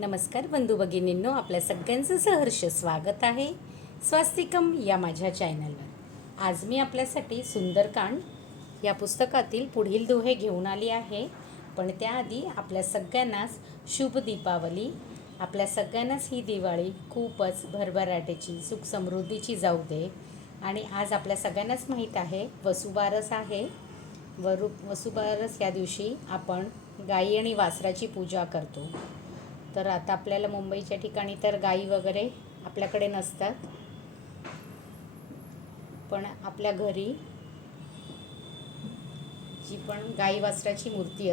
नमस्कार बंधू भगिनींनो, आपल्या सगळ्यांचं सहर्ष स्वागत आहे स्वास्तिकम या माझ्या चॅनलवर. आज मी आपल्यासाठी सुंदरकांड या पुस्तकातील पुढील दोहे घेऊन आली आहे. पण त्याआधी आपल्या सगळ्यांनाच शुभ दीपावली. आपल्या सगळ्यांनाच ही दिवाळी खूपच भरभराटीची सुख समृद्धीची जाऊ दे. आणि आज आपल्या सगळ्यांनाच माहीत आहे वसुबारस आहे. वसुबारस या दिवशी आपण गाई आणि वासराची पूजा करतो. तर आता आपल्याला मुंबईच्या ठिकाणी तर गाई वगैरे आपल्याकडे नसतात, पण आपल्या घरी जी पण गाई वासराची मूर्ती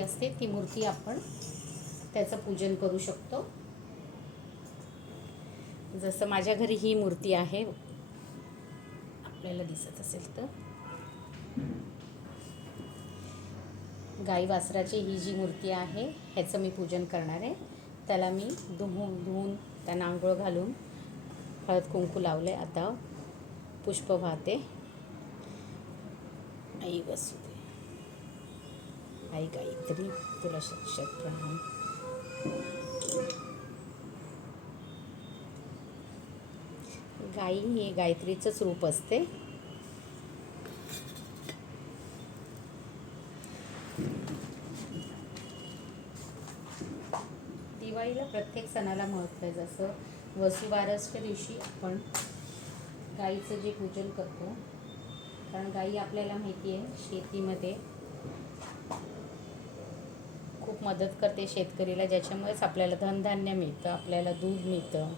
असते ती मूर्ती आपण त्याचं पूजन करू शकतो. जसं माझ्या घरी ही मूर्ती आहे, आपल्याला दिसत असेल तर गाई वासराची ही जी मूर्ती आहे ह्याचं मी पूजन करणार आहे. त्याला मी धुवून त्यांना आंघोळ घालून हळद कुंकू लावले. आता पुष्प वाहते. आई वसुदे, आई गायत्री तुला शत प्रणाम. गाई हे गायत्रीचंच रूप असते. दिवाळीला प्रत्येक सणाला महत्त्व आहे. जसं वसुबारसच्या दिवशी आपण गाईचं जे पूजन करतो, कारण गाई आपल्याला माहिती आहे शेतीमध्ये खूप मदत करते शेतकरीला, ज्याच्यामुळेच आपल्याला धनधान्य मिळतं, आपल्याला दूध मिळतं.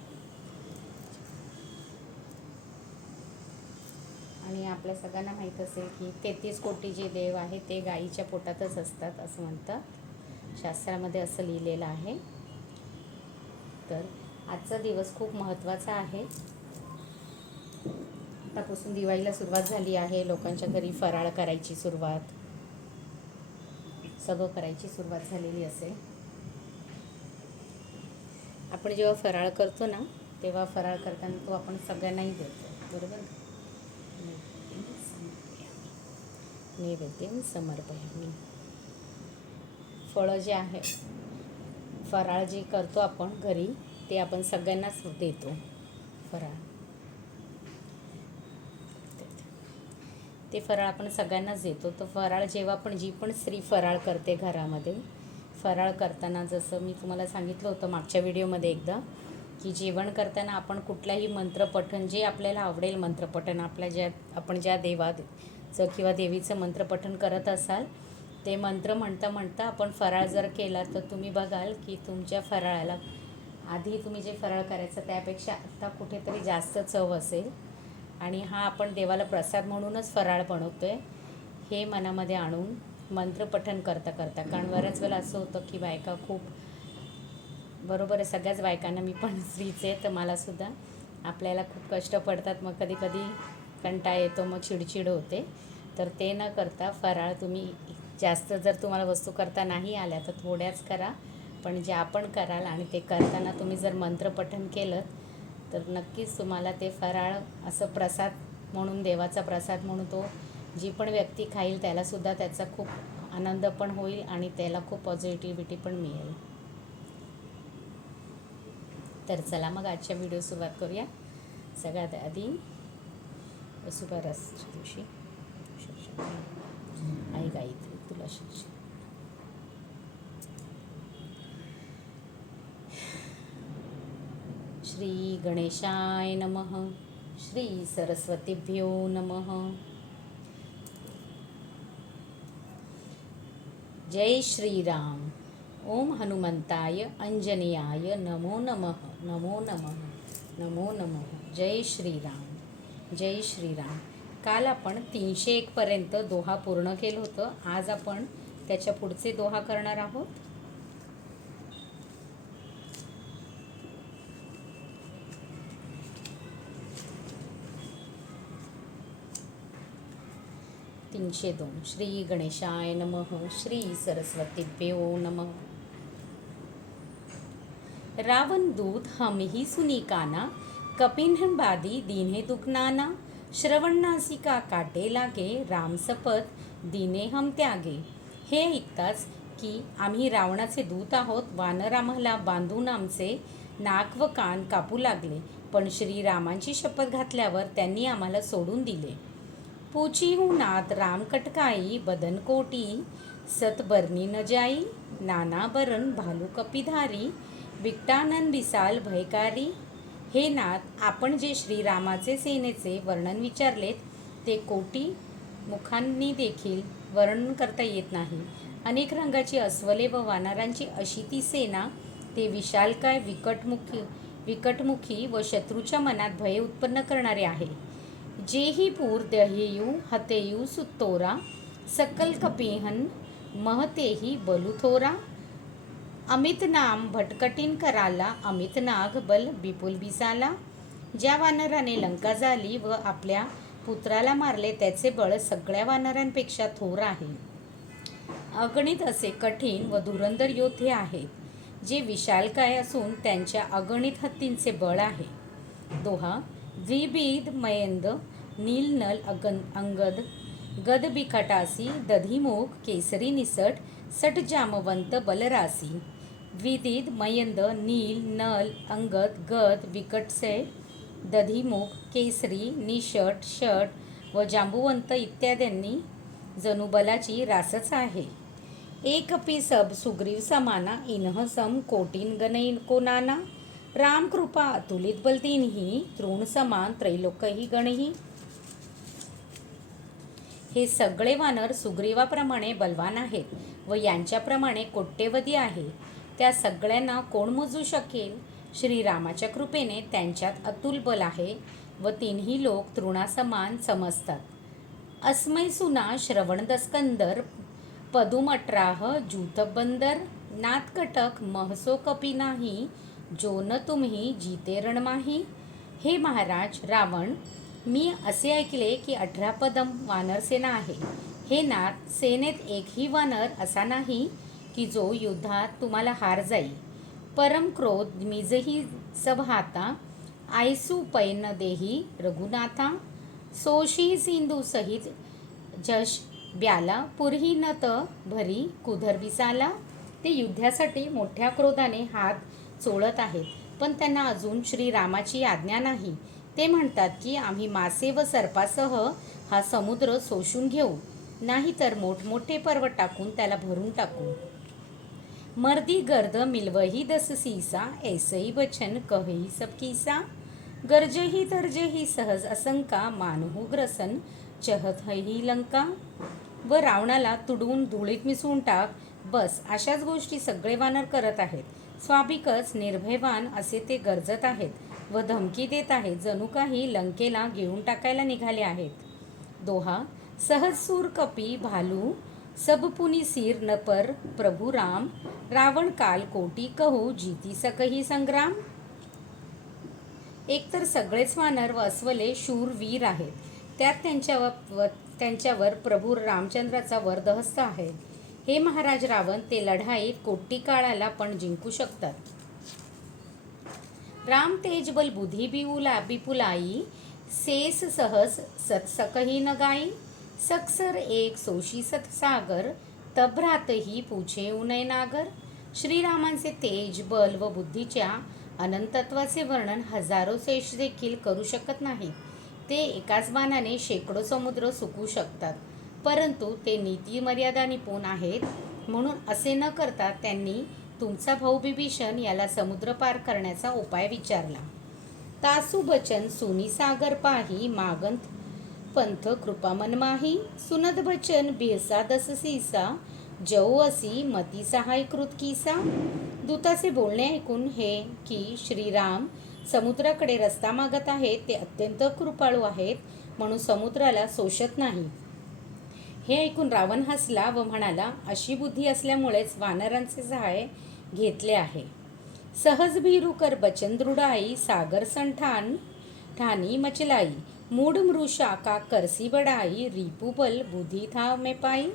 आणि आपल्या सगळ्यांना माहीत असेल की 33 कोटी जे देव आहे ते गाईच्या पोटातच असतात असं म्हणतात. शास्त्रामध्ये असं लिहिलेलं आहे. तर आजचा दिवस खूप महत्त्वाचा आहे. आतापासून दिवाळीला सुरुवात झाली आहे. लोकांच्या घरी फराळ करायची सुरुवात, सगळं करायची सुरुवात झालेली असेल. आपण जेव्हा फराळ करतो ना, तेव्हा फराळ करताना तो आपण सगळ्यांनाही देतो, बरोबर. नैवेद्यम समर्पयामि. फळं जे आहे, फराळ जे करतो आपण घरी, ते आपण सगळ्यांनाच देतो फराळ. ते फराळ आपण सगळ्यांनाच देतो. तर फराळ जेव्हा पण जी पण स्त्री फराळ करते घरामध्ये, फराळ करताना जसं मी तुम्हाला सांगितलं होतं मागच्या व्हिडिओमध्ये एकदा, की जेवण करताना आपण कुठलाही मंत्रपठण जे आपल्याला आवडेल मंत्रपठण, आपण ज्या देवाचं किंवा देवीचं मंत्रपठण करत असाल ते मंत्र म्हणता आपण फराळ जर केला तर तुम्ही बघाल की तुमच्या फराळाला आधी तुम्ही जे फराळ करायचं त्यापेक्षा आत्ता कुठेतरी जास्त चव असेल. आणि हा आपण देवाला प्रसाद म्हणूनच फराळ बनवतो आहे हे मनामध्ये आणून मंत्रपठण करता, कारण बऱ्याच वेळेला असं होतं की बायका खूप, बरोबर आहे, सगळ्याच बायकांना, मी पण स्त्रीच आहे तर मलासुद्धा आपल्याला खूप कष्ट पडतात. मग कधी कंटाळा येतो, मग चिडचिड होते. तर ते न करता फराळ तुम्ही जास्त जर तुम्हाला वस्तू करता नाही आल्या तर थोड्याच करा, पण जे आपण कराल आणि ते करताना तुम्ही जर मंत्रपठण केलं तर नक्कीच तुम्हाला ते फराळ असं प्रसाद म्हणून, देवाचा प्रसाद म्हणून तो जी पण व्यक्ती खाईल त्यालासुद्धा त्याचा खूप आनंद पण होईल आणि त्याला खूप पॉझिटिव्हिटी पण मिळेल. तर चला मग आजच्या व्हिडिओ सुरुवात करूया. सगळ्यात आधी वसुबारसच्या दिवशी आई गायत्री तुला शिक्षण. श्री गणेशाय नमः. श्री सरस्वतीभ्यो नमः. जय श्रीराम. ओम हनुमंताय अंजनेयाय नमो नमः. नमो नमः. नमो नमः. जय श्रीराम. जय श्रीराम. काल आपण 301 पर्यंत दोहा पूर्ण केलं होतं. आज आपण त्याच्या पुढचे दोहा करणार आहोत. श्री गणेशाय नमः. श्री सरस्वतीभ्यो नमः. रावण दूत हम ही सुनी काना, कपिन्ह बादी दीन्हे दुखनाना. श्रवण नासिका काटे लागे, राम सपथ दीने हम त्यागे. हे ऐकताच की आम्ही रावणाचे दूत आहोत, वानर आम्हाला बांधून आमचे नाक व कान कापू लागले, पण श्रीरामांची शपथ घातल्यावर त्यांनी आम्हाला सोडून दिले. पूछीहूँ नाथ राम कटकाई, बदन कोटी सत बरनी न जाई, नाना बरन भालू कपिधारी, बिकटानन बिसाल भयकारी. हे नाथ, आपण जे श्रीरामाचे सेनेचे वर्णन विचारलेत ते कोटी मुखांनी देखील वर्णन करता येत नाही. अनेक रंगाची अस्वले व वानरांची अशी ती सेना, ते विशालकाय, विकटमुखी व शत्रूच्या मनात भय उत्पन्न करणारे आहे. जेही पूर दहेयू हतेयू सुतोरा, सकल कपिहन महतेही बलुथोरा. अमित नाम भटकटीन कराला, अमित नाग बल बिपुल बिसाला. ज्या वानराने लंका झाली व आपल्या पुत्राला मारले त्याचे बळ सगळ्या वानरांपेक्षा थोर आहे. अगणित असे कठीण व धुरंधर योद्धे आहेत, जे विशालकाय असून त्यांच्या अगणित हत्तींचे बळ आहे. दोहा. द्विविध मयंद नील नल अंगद, गद बिकटासी, दधिमुख केसरी निसट, सट जामवंत बलरासी. द्विविध मयंद नील नल अंगद गद बिकटसे, दधिमुख केसरी निषट षट व जांबुवंत इत्यादींनी जणू बलाची रासच आहे. एकपी सब सुग्रीव समाना, इन्ह सम कोटीन गणैन कोनाना. राम कृपा अतुलित बल तिन्ही, तृण समान त्रैलोकही गणही. हे सगळे वानर सुग्रीवाप्रमाणे बलवान आहेत व यांच्याप्रमाणे कोट्यवधी आहे. त्या सगळ्यांना कोण मोजू शकेल? श्रीरामाच्या कृपेने त्यांच्यात अतुल बल आहे व तिन्ही लोक तृणासमान समजतात. अस्मै सुना श्रवणदस्कंदर, पदुम अठराह जूथबंदर. नाथकटक महसो कपी नाही, जो न तुम्ही जीते रणमाही. हे महाराज रावण, मी असे ऐकले की 18 पदम वानरसेना आहे. हे नाथ, सेनेत एकही वानर असा नाही की जो युद्धात तुम्हाला हार जाई. परम क्रोध निजही सभाता, आयसू पैन देही रघुनाथा. सोशी सिंधू सहित जश ब्याला, पुरही नत भरी कुधर विसाला. ते युद्धासाठी मोठ्या क्रोधाने हात चोळत आहेत, पण त्यांना अजून श्रीरामाची आज्ञा नाही. ते म्हणतात की आम्ही मासे व सर्पासह हा समुद्र शोषून घेऊ, नाहीतर मोठमोठे पर्वत टाकून त्याला भरून टाकू. मर्दी गर्द मिलवही दस सीसा, ऐसई बचन कहही सब किसा. गर्जही तर्जही सहज असंका, मानहू ग्रसन चहत ही लंका. व रावणाला तुडवून धुळीत मिसळून टाक, बस अशाच गोष्टी सगळे वानर करत आहेत. स्वाभाविकच निर्भयवान असे ते गरजत आहेत व धमकी देत आहेत, जणू काही लंकेला गिळून टाकायला निघाले आहेत. दोहा. सहज सूर कपी भालू, सब पुनि सिर न पर प्रभु राम. रावण काल कोटी कहू, जीती सकही संग्राम. एकतर सगळेच वानर व अस्वले शूरवीर आहेत, त्यात त्यांच्यावर प्रभू रामचंद्राचा वरदहस्त आहे. हे महाराज रावण, ते लढाईत कोटी काळाला पण जिंकू शकतात. राम तेज बल बुधी बिपुलाई, सेस सहस सतसकही न गाई. सकसर एक सोशी सत सागर, तब भ्रातही पूछे उनय नागर. श्रीरामांचे तेज, बल व बुद्धीच्या अनंतत्वाचे वर्णन हजारो सेश देखील करू शकत नाहीत. ते एकाच बाणाने शेकडो समुद्र सुकू शकतात, परंतु ते नीती मर्यादा निपुण आहेत, म्हणून असे न करता त्यांनी तुमचा भाऊ बिभीषण याला समुद्र पार करण्याचा उपाय विचारला. तासु बचन सुनी सागर पाही, मागंत पंथ कृपा मनमाही. सुनद बचन बिहसा दस सीसा, जऊ असी मती सहाय कृत किसा. दूताचे बोलणे ऐकून हे की श्रीराम समुद्राकडे रस्ता मागत आहेत, ते अत्यंत कृपाळू आहेत, म्हणून समुद्राला सोशत नाही. हे ऐकून रावण हसला व म्हणाला, अशी बुद्धी असल्यामुळेच वानरांचे सहाय घेतले आहे. सहज भीरू कर बचन दृढाई, सागर संठान ठानी मचलाई. मूढ मृषा का करसी बडाई, रिपुबल बुद्धी था मे पाई.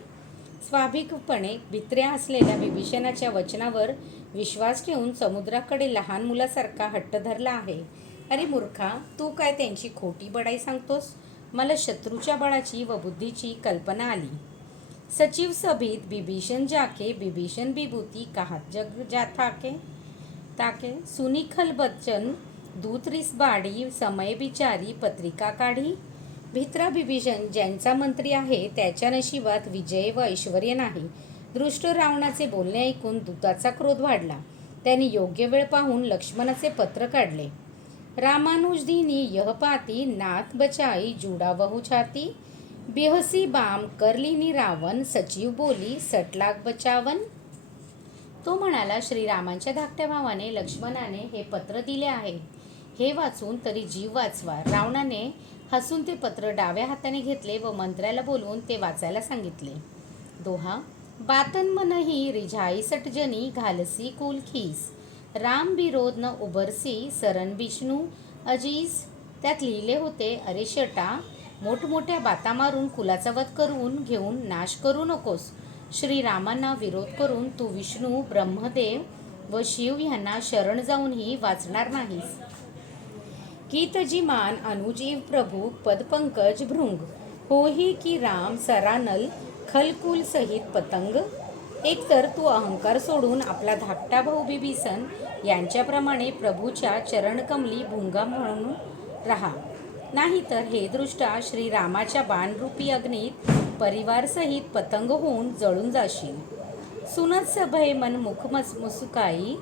स्वाभाविकपणे भित्र्या असलेल्या विभीषणाच्या वचनावर विश्वास ठेवून समुद्राकडे लहान मुलासारखा हट्ट धरला आहे. अरे मूर्खा, तू काय त्यांची खोटी बडाई सांगतोस? मला शत्रूच्या बळाची व बुद्धीची कल्पना आली. सचिव सभीत विभीषण जाके, विभीषण विभूति कहात जग जा थाके ताके, सुनिखल बच्चन दूत रिस बाडी, समय बिचारी पत्रिका काढी. भित्रा विभीषण ज्यांचा मंत्री आहे त्याच्या नशिबात विजय व ऐश्वर नाही. दृष्ट रावणाचे बोलणे ऐकून दूताचा क्रोध वाढला. त्याने योग्य वेळ पाहून लक्ष्मणाचे पत्र काढले. रामानुजदीनी यह पाती, नाथ बचाई जुडा वहू छाती. बिहसी बाम करलिनी रावण, सचिव बोली सटलाग बचावन. तो म्हणाला, श्रीरामांच्या धाकट्या भावाने लक्ष्मणाने हे पत्र दिले आहे. हे वाचून तरी जीव वाचवा. रावणाने हसून ते पत्र डाव्या हाताने घेतले व मंत्र्याला बोलवून ते वाचायला सांगितले. दोहा. बातन मनही रिझाई सटजनी, घालसी कुल खीस. राम विरोध न उबरसी, सरण विष्णू अजीज. त्यात लिहिले होते, अरे शटा, मोठमोठ्या बाता मारून कुलाचा वध करून घेऊन नाश करू नकोस. श्रीरामांना विरोध करून तू विष्णू, ब्रह्मदेव व शिव ह्यांना शरण जाऊनही वाचणार नाहीस. की तजी मान अनुजीव प्रभू, पदपंकज भृंग. होही की राम सरानल, खलकुल सहित पतंग. एकतर तू अहंकार सोडून आपला धाकटा भाऊ बिभीषण यांच्याप्रमाणे प्रभूच्या चरणकमली भुंगा म्हणून राहा. नाहीतर हे दृष्टा श्रीरामाच्या बाणरूपी अग्नीत परिवारसहित पतंग होऊन जळून जाशील. सुनत सभय मन मुख मुसुकाई,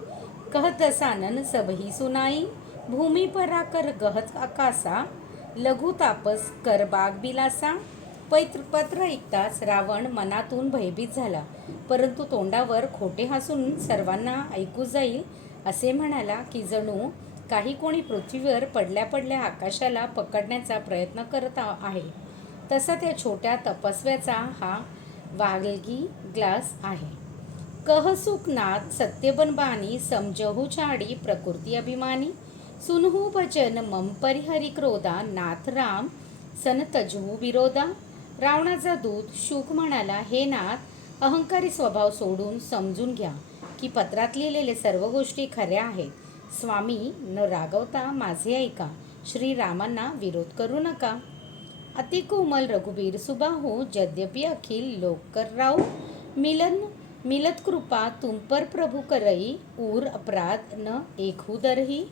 कहत सानन सबही सुनाई. भूमी पराकर गहत आकासा, लघु तापस कर बाग बिलासा. पत्र ऐकताच रावण मनातून भयभीत झाला, परंतु तोंडावर खोटे हसून सर्वांना ऐकू जाईल असे म्हणाला की जणू काही कोणी पृथ्वीवर पडल्या पडल्या आकाशाला पकडण्याचा प्रयत्न करत आहे. तसा त्या छोट्या तपस्व्याचा हा वागलगी ग्लास आहे. कहसुक नाथ सत्यबन बानी, समजहू छाडी प्रकृती अभिमानी. सुनहू भजन मम परिहरी क्रोधा, नाथ राम सन तजहू विरोधा. रावणाचा दूत शुक म्हणाला, हे नाथ, अहंकारी स्वभाव सोडून समजून घ्या की पत्रात लिहिलेले सर्व गोष्टी खऱ्या आहेत. स्वामी, न रागवता माझे ऐका. श्रीरामांना विरोध करू नका. अति कोमल रघुबीर सुबाहू, यद्यपि अखिल लोकर राव. मिलत कृपा तुम पर प्रभु करई, ऊर अपराध न एकहू दरही.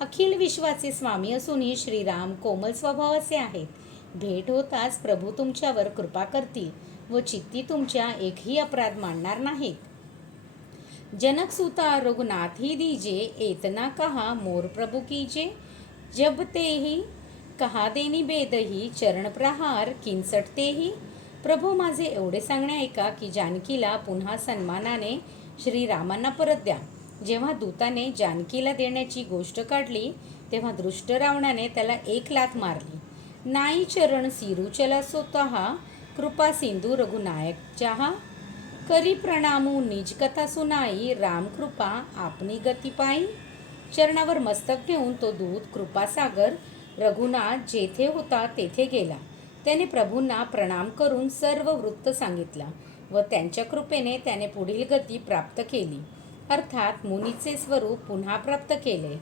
अखिल विश्वाचे स्वामी असूनही श्रीराम कोमल स्वभावाचे आहेत. भेट होताच प्रभू तुमच्यावर कृपा करतील व चित्ती तुमच्या एकही अपराध मानणार नाहीत. जनक सुता रघुनाथ ही दीजे, एतना कहा मोर प्रभु कीजे. जब तेही कहा देनी बेदही, चरण प्रहार किंचटतेही. प्रभू, माझे एवढे सांगणे ऐका की जानकीला पुन्हा सन्मानाने श्रीरामांना परत द्या. जेव्हा दूताने जानकीला देण्याची गोष्ट काढली तेव्हा दृष्ट रावणाने त्याला एक लाथ मारली. नाई चरण सिरुचला स्वतः, कृपा सिंधू रघुनायक चहा. करी प्रणामू निज कथा सुनाई, राम कृपा आपनी गती पायी. चरणावर मस्तक ठेवून तो दूत कृपासागर रघुनाथ जेथे होता तेथे गेला. त्याने प्रभूंना प्रणाम करून सर्व वृत्त सांगितला व त्यांच्या कृपेने त्याने पुढील गती प्राप्त केली, अर्थात मुनीचे स्वरूप पुन्हा प्राप्त केले.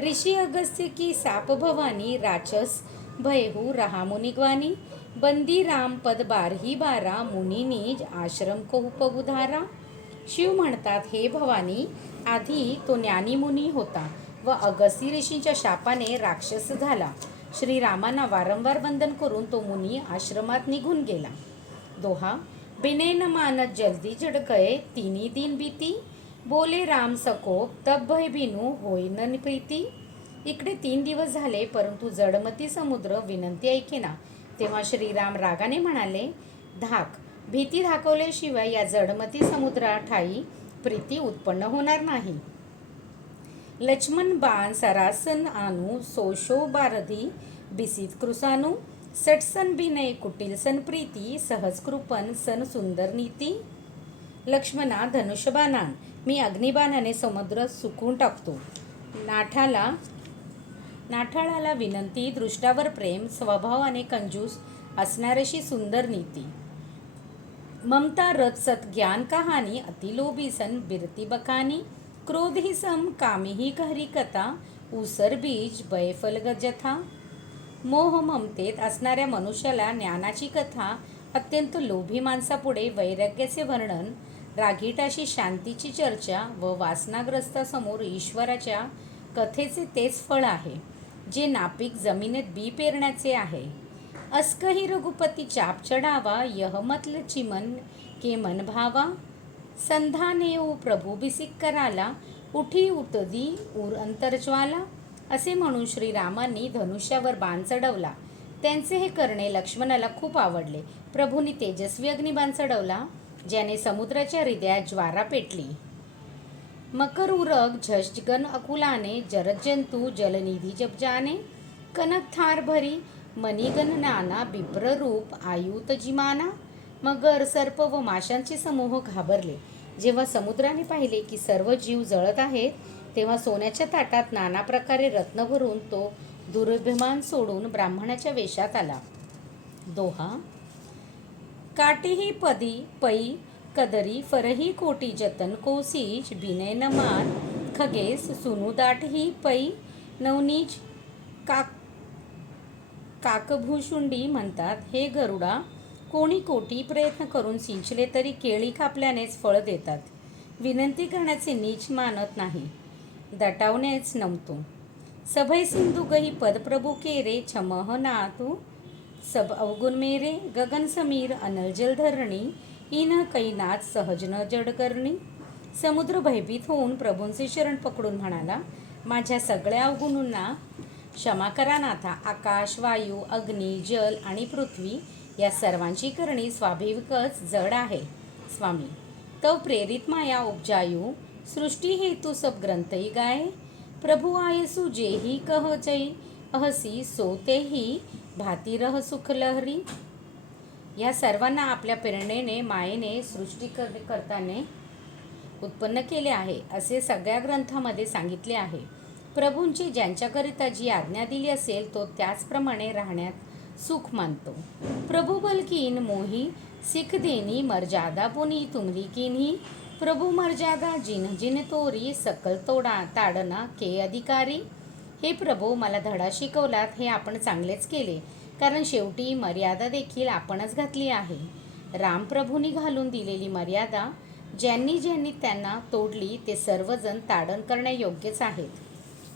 ऋषी अगस्त्य की साप भवानी, राक्षस भयहू रहा मुनिग्वानी. बंदी राम पद बारही बारा, मुनी निज आश्रम को उपबुधारा. शिव म्हणतात, हे भवानी, आधी तो ज्ञानी मुनी होता व अगस्ती ऋषींच्या शापाने राक्षस झाला. श्रीरामांना वारंवार वंदन करून तो मुनी आश्रमात निघून गेला. दोहा. बिने न मानत जल्दी जड गए, तिनी दिन बीती. बोले राम सकोप तब भय बिनू, होई न प्रीती. इकडे 3 दिवस झाले परंतु जडमती समुद्र विनंती ऐकेना. तेव्हा श्रीराम रागाने म्हणाले, धाक, भीती दाखवल्याशिवाय या जडमती समुद्राठाई प्रीती उत्पन्न होणार नाही. लक्ष्मण बाण सरासन आणू, सोशो बारधी बिसित कृसानू. सटसन बिनय कुटील सन प्रीती, सहज कृपन सन सुंदर नीती. लक्ष्मणा, धनुष्यबाणान मी अग्निबाणाने समुद्र सुकून टाकतो. नाठाळाला विनंती, दृष्टावर प्रेम, स्वभावाने कंजूस असणाऱ्याशी सुंदर नीती. ममता रथ सत ज्ञान कहाणी, अतिलोभी सन बिरती बखानी. क्रोध ही सम कामी ही हरी कथा, ऊसर बीज बैफल जथा. मोह ममतेत असणाऱ्या मनुष्याला ज्ञानाची कथा अत्यंत लोभी माणसापुढे वैराग्याचे वर्णन, रागीटाशी शांतीची चर्चा व वासनाग्रस्तासमोर ईश्वराच्या कथेचे तेच फळ आहे, जे नापीक जमिनीत बी पेरण्याचे आहे. अस्कही रघुपती चाप चढावा, यह मतल चिमन के मन भावा. संधानेऊ प्रभू बिसिक कराला, उठी उतदी उर अंतर्ज्वाला. असे म्हणून श्रीरामांनी धनुष्यावर बाण चढवला. त्यांचे हे करणे लक्ष्मणाला खूप आवडले. प्रभूंनी तेजस्वी अग्निबाण चढवला, ज्याने समुद्राच्या हृदयात ज्वारा पेटली. मकर उरग झषगन अकुलाने, जरजंतू जलनिधी जपजाने. कनक थार भरी मणिगण नाना, बिप्र रूप आयुत जिमाना. मगर, सर्प व माशांचे समूह घाबरले. जेव्हा समुद्राने पाहिले की सर्व जीव जळत आहेत, तेव्हा सोन्याच्या ताटात नाना प्रकारे रत्न भरून तो दुर्भिमान सोडून ब्राह्मणाच्या वेशात आला. दोहा. काटेही पदी पै कदरी, फरही कोटी जतन कोसीज. बिनय न मान खगेस, सुनु दाटही पै नवनीज. काकभूषुंडी म्हणतात, हे गरुडा, कोणी कोटी प्रयत्न करून सिंचले तरी केळी कापल्यानेच फळ देतात. विनंती करण्याचे नीच मानत नाही, दटावण्याच नमतो. सभय सिंधू गही पद प्रभू केरे, छमह नातू सब अवगुण मेरे. गगन समीर अनल जलधरणी, इन कैनाथ सहज न जड करणी. समुद्र भयभीत होऊन प्रभूंचे शरण पकडून म्हणाला, माझ्या सगळ्या अवगुणांना क्षमा करा नाथा. आकाश, वायू, अग्नी, जल आणि पृथ्वी या सर्वांची करणी स्वाभाविकच जड आहे. स्वामी. तव प्रेरित माया उपजायू, सृष्टी हेतु सब ग्रंथई गाय. प्रभु आयसु जेही कहचई, अहसी सो तेही भाती रह सुख लहरी. या सर्वांना आपल्या प्रेरणेने मायेने सृष्टी करताने उत्पन्न केले आहे, असे सगळ्या ग्रंथामध्ये सांगितले आहे. प्रभूंची ज्यांच्याकरिता जी आज्ञा दिली असेल तो त्याचप्रमाणे राहण्यात सुख मानतो. प्रभु बलकीन मोही सिख देनी, मर्यादा पुनी तुम्ही किन्ही. प्रभु मर्यादा जिन जिन तोरी, सकल तोडा ताडना के अधिकारी. हे प्रभू, मला धडा शिकवलात, हे आपण चांगलेच केले, कारण शेवटी मर्यादा देखील आपणच घातली आहे. राम प्रभूंनी घालून दिलेली मर्यादा ज्यांनी ज्यांनी त्यांना तोडली ते सर्वजण ताडन करण्यायोग्यच आहेत.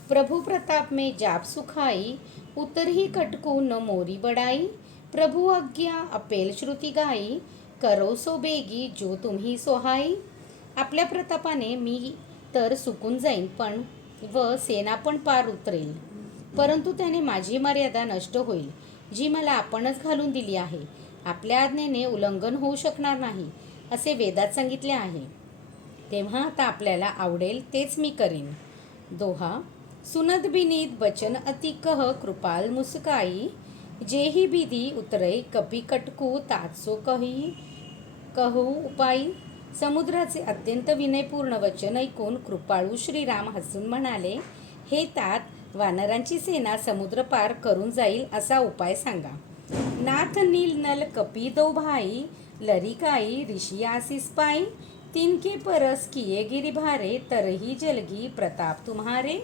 प्रभु प्रताप में जाप सुखाई, उतरही कटकू न मोरी बडाई. प्रभु आज्ञा अपेल श्रुती गाई, करो सो बेगी जो तुम्ही सोहाई. आपल्या प्रतापाने मी तर सुकून जाईन पण व सेना पण पार उतरेल, परंतु त्याने माझी मर्यादा नष्ट होईल, जी मला आपणच घालून दिली आहे. आपल्या आज्ञेने उल्लंघन होऊ शकणार नाही, असे वेदात सांगितले आहे. तेव्हा आता आपल्याला आवडेल तेच मी करीन. दोहा. सुनद बिनीत बचन अति कह, कृपाल मुस्काई. जेही बिधी उतरई कपी कटकू, तात्सो कहू उपाई. समुद्राचे अत्यंत विनयपूर्ण वचन ऐकून कृपाळू श्रीराम हसून म्हणाले, हे तात, वानरांची सेना समुद्र पार करून जाईल असा उपाय सांगा. नाथ नील नल कपी दो भाई, लरिकाई ऋषी आसीस पाई. तिनके परस किये गिरिभारे, तरही जलगी प्रताप तुम्हारे.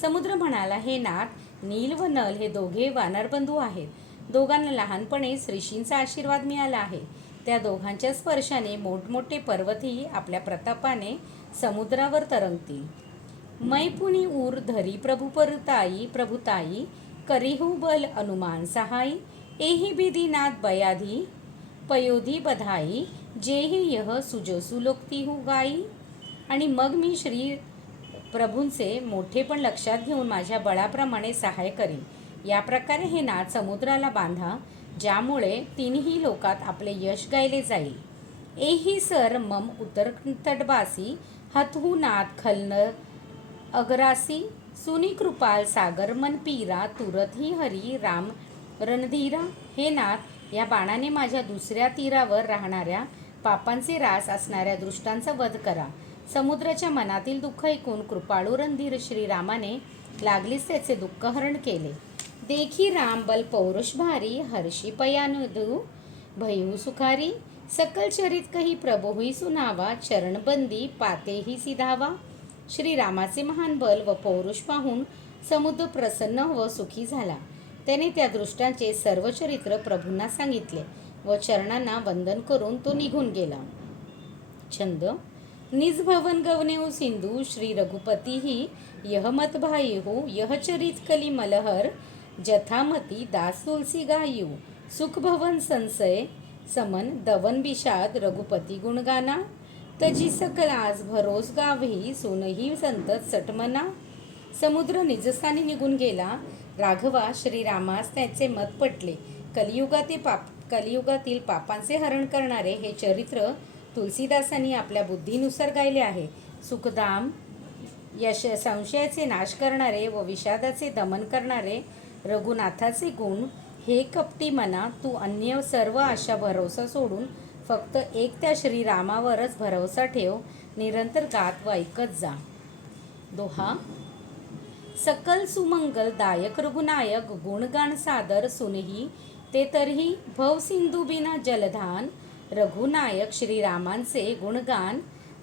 समुद्र म्हणाला, हे नाथ, नील व नल हे दोघे वानरबंधू आहेत. दोघांना लहानपणेच ऋषींचा आशीर्वाद मिळाला आहे. त्या दोघांच्या स्पर्शाने मोठमोठे पर्वतही आपल्या प्रतापाने समुद्रावर तरंगतील. मैपुनी उर धरी प्रभुताई, करिहू बल अनुमान सहाई. एही बिदीनाथ बयाधी पयोधी बधाई, जेही यह सुजसू लोकती हु गाई. आणि मग मी श्री प्रभूंचे मोठेपण लक्षात घेऊन माझ्या बळाप्रमाणे सहाय करीन. या प्रकारे हे नाथ समुद्राला बांधा, ज्यामुळे तिन्ही लोकात आपले यश गायले जाईल. एही सर मम उतर तटबासी, हतहू नाथ खलन अगरासी. सुनी कृपाल सागर मन पीरा, तुरत ही हरी राम रणधीरा. हे नाथ, या बाणाने माझ्या दुसऱ्या तीरावर राहणाऱ्या पापांचे रास असणाऱ्या दृष्टांचा वध करा. समुद्राच्या मनातील दुःख ऐकून कृपाळू रणधीर श्रीरामाने लागलीच त्याचे दुःख हरण केले. देखी राम बल पौरुष भारी, हर्षी पयानुदू भयू सुखारी. सकल चरित कही प्रभु हुई सुनावा, चरणबंदी पाते ही सिधावा. श्रीरामाचे महान बल व पौरुष पाहून समुद्र प्रसन्न व सुखी झाला. त्याने त्या दृष्टांचे सर्व चरित्र प्रभूंना सांगितले. व चरणांना वंदन करून तो निघून गेला. छंद. निज भवन गवनेऊ सिंधू श्री रघुपती ही यह मत भाई हो यह चरित कली मलहर जथामती दास तुलसी गायू सुख भवन संशय समन दवन विषाद रघुपती गुणगाना तजी सकल आज भरोस गावही सोनही संतत सटमना. समुद्र निजस्थानी निघून गेला. राघवा श्रीरामास त्याचे मत पटले. कलियुगातील पापांचे हरण करणारे हे चरित्र तुलसीदासांनी आपल्या बुद्धीनुसार गायले आहे. सुखधाम संशयाचे नाश करणारे व विषादाचे दमन करणारे रघुनाथाचे गुण. हे कपटी मना, तू अन्य सर्व आशा भरोसा सोडून फक्त एक त्या श्रीरामावरच भरोसा ठेव. निरंतर गात व ऐकत जा. दोहा. सकल सुमंगल दायक रघुनायक गुणगान सादर सुनही ते तरही भव सिंधू बिना जलधान. रघुनायक श्रीरामांचे गुणगान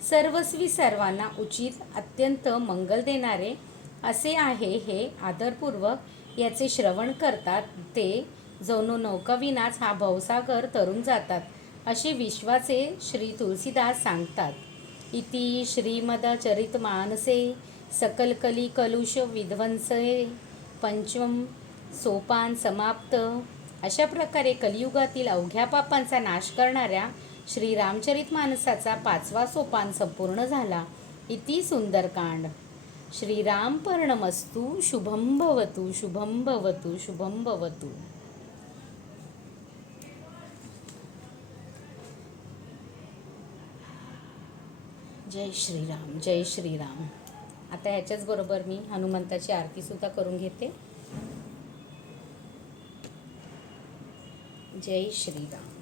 सर्वस्वी सर्वांना उचित अत्यंत मंगल देणारे असे आहे. हे आदरपूर्वक याचे श्रवण करतात ते जणू नौकाविनाच हा भवसागर तरून जातात असे विश्वाचे श्री तुलसीदास सांगतात. इति श्रीमदचरितमानसे सकल कली कलुष विध्वंसे पंचम सोपान समाप्त. अशा प्रकारे कलियुगातील अवघ्या पापांचा नाश करणाऱ्या श्रीरामचरितमानसाचा 5वा सोपान संपूर्ण झाला. इति सुंदरकांड. श्रीरामपर्णमस्तु. शुभं भवतु शुभं भवतु शुभं भवतु. जय श्रीराम जय श्रीराम. आता ह्याच्याच बरोबर मी हनुमंताची आरती सुद्धा करून घेते. जय श्रीराम.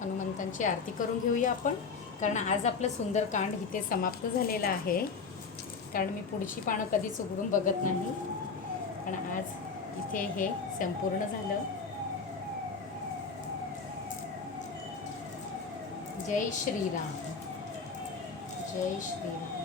हनुमंतांची आरती करून घेऊया आपण, कारण आज आपलं सुंदरकांड इथे समाप्त झालेलं आहे. कारण मी पुढची पानं कधीच उघडून बघत नाही, पण आज इथे हे संपूर्ण झालं. जय श्रीराम जय श्रीराम.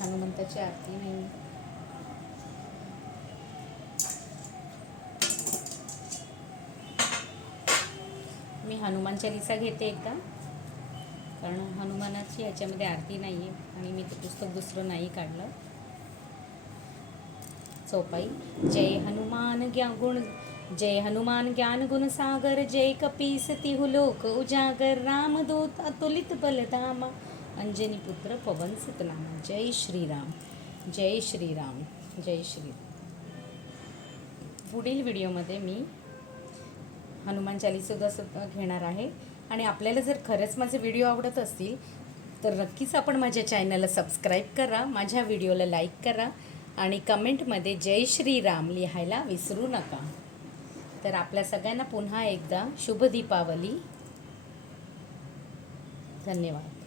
हनुमंताची आरती नाही. मी हनुमान चालीसा घेते एकदा. कारण हनुमानाची याच्यामध्ये आरती नाही आहे आणि मी ते पुस्तक दुसरं नाही काढलं. चौपाई. जय हनुमान ज्ञान गुण सागर, जय कपीस तिहु लोक उजागर, रामदूत अतुलित बलधामा, अंजनी पुत्र पवन सुत नामा. जय श्रीराम, जय श्रीराम, जय श्री. पुढील व्हिडिओमध्ये मी हनुमान चालीसासुद्धा घेणार आहे. आणि आपल्याला जर खरंच माझे व्हिडिओ आवडत असतील तर नक्कीच आपण माझ्या चॅनलला सबस्क्राईब करा, माझ्या व्हिडिओला लाईक करा आणि कमेंटमध्ये जय श्रीराम लिहायला विसरू नका. तर आपल्या सगळ्यांना पुन्हा एकदा शुभ दीपावली. धन्यवाद.